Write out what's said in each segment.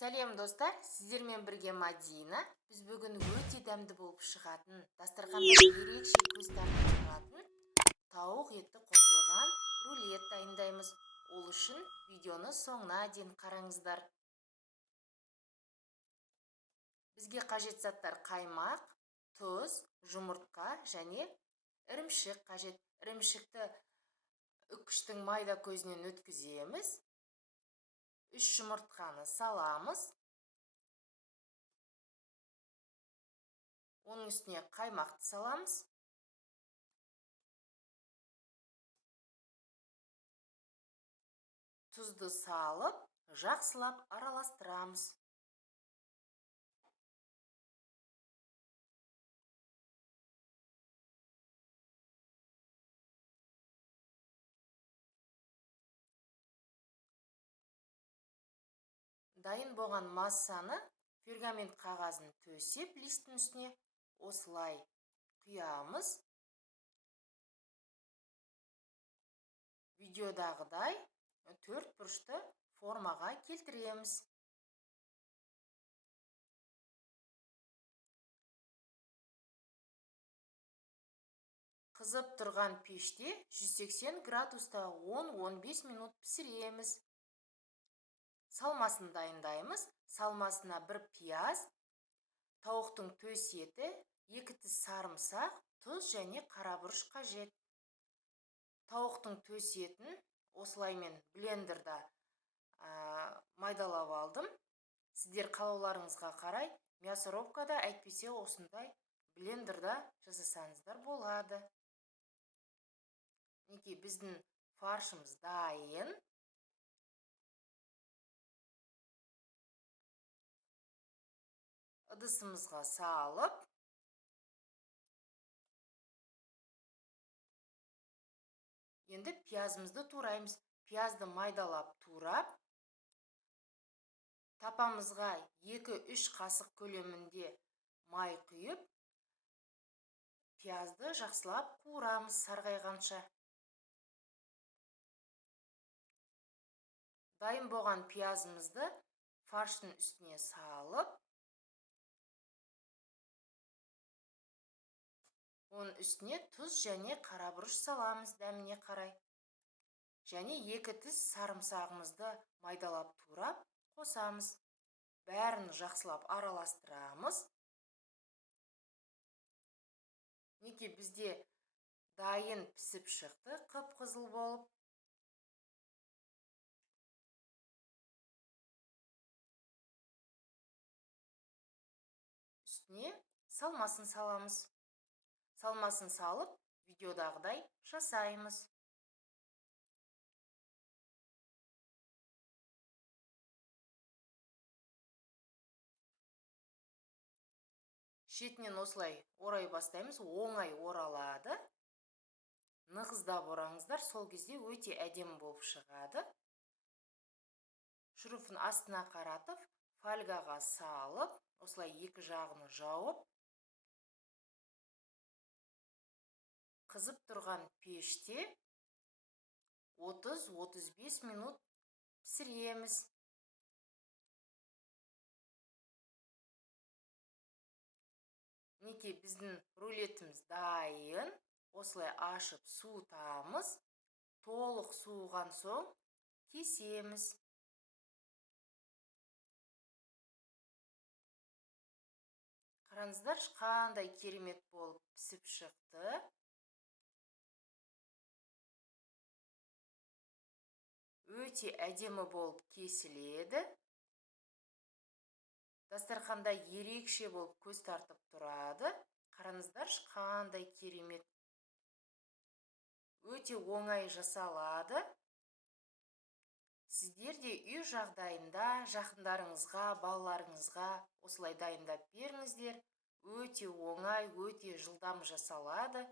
Сәлем достар, сіздермен бірге Мадина. Біз бүгін өте дәмді болып шығатын, дастарханда ерекше көз тартып тұратын тауық еті қосылған рулет дайындаймыз. Ол үшін видеоны соңына дейін қараңыздар. Бізге қажет заттар қаймақ, тұз, жұмыртқа және ірімшік қажет. Ірімшікті үккіштің майда көзінен өткіземіз. 3 жұмыртқаны саламыз. Оның үстіне қаймақты саламыз. Тұзды салып, жақсылап араластырамыз. Дайын болған массаны пергамент қағазын төсеп, листтің үстіне осылай құямыз. Видеодағыдай 4 бұрышты формаға келтіреміз. Қызып тұрған пеште 180 градуста 10-15 минут пісіреміз. Салмасын дайындаймыз. Салмасына 1 пияз, тауықтың төс еті, 2 тіс сарымсақ, тұз және қарабұрыш қажет. Тауықтың төс етін осылаймен блендерда майдалап алдым. Сіздер қалауларыңызға қарай мясорубкада, әйтпесе осындай блендерда жасасаңыздар болады. Неке біздің фаршымыз дайын. Ыдысымызға салып, енді пиязымызды тураймыз. Пиязды майдалап турап, тапамызға 2-3 қасық көлемінде май құйып, пиязды жақсылап қуырамыз сарғайғанша. Дайын болған пиязымызды фарштың үстіне салып, оның үстіне тұз және қарабұрыш саламыз дәміне қарай. Және 2 тіс сарымсағымызды майдалап турап қосамыз. Бәрін жақсылап араластырамыз. Неке бізде дайын пісіп шықты, қып-қызыл болып. Үстіне салмасын саламыз. Салмасын салып, видеодағыдай жасаймыз. Шетінен осылай орай бастаймыз, оңай оралады. Нығыздап ораңыздар, сол кезде өте әдемі болып шығады. Шурфын астына қаратып, фольгаға салып, осылай 2 жағын жауып, қызып тұрған пеште 30-35 минут пісіреміз. Неке біздің рулетіміз дайын. Осылай ашып суытамыз. Толық суыған соң кесеміз. Қараңыздар, қандай керемет болып пісіп шықты. Өте әдемі болып кесіледі. Дастарханда ерекше болып көз тартып тұрады. Қараңыздар, қандай керемет. Өте оңай жасалады. Сіздер де үй жағдайында жақындарыңызға, балаларыңызға осылай дайындап беріңіздер. Өте оңай, өте жылдам жасалады.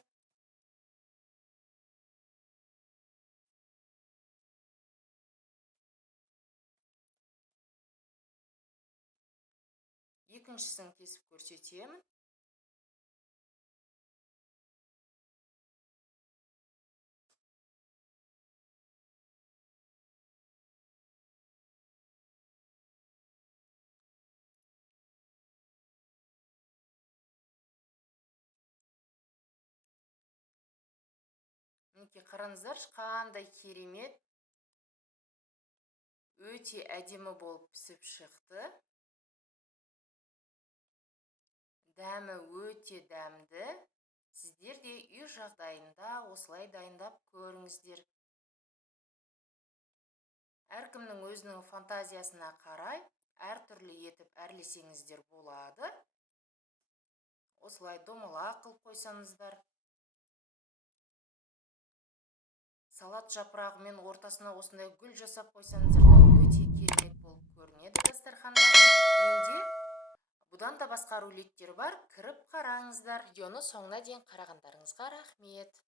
Екіншісін кесіп көрсетемін. мінекей қараңыздаршы, қандай керемет, өте әдемі болып пісіп шықты. Дәмі өте дәмді. Сіздер де үй жағдайында осылай дайындап көріңіздер. Әркімнің өзінің фантазиясына қарай әртүрлі етіп әрлесеңіздер болады. Осылай домалақ қылып қойсаңыздар. Салат жапырағымен ортасына осындай гүл жасап қойсаңыздар, өте керемет болып көрінеді дастарханда. Менде бұдан да басқа рулеттер бар, кіріп қараңыздар. Видеоны соңына дейін қарағандарыңызға рахмет.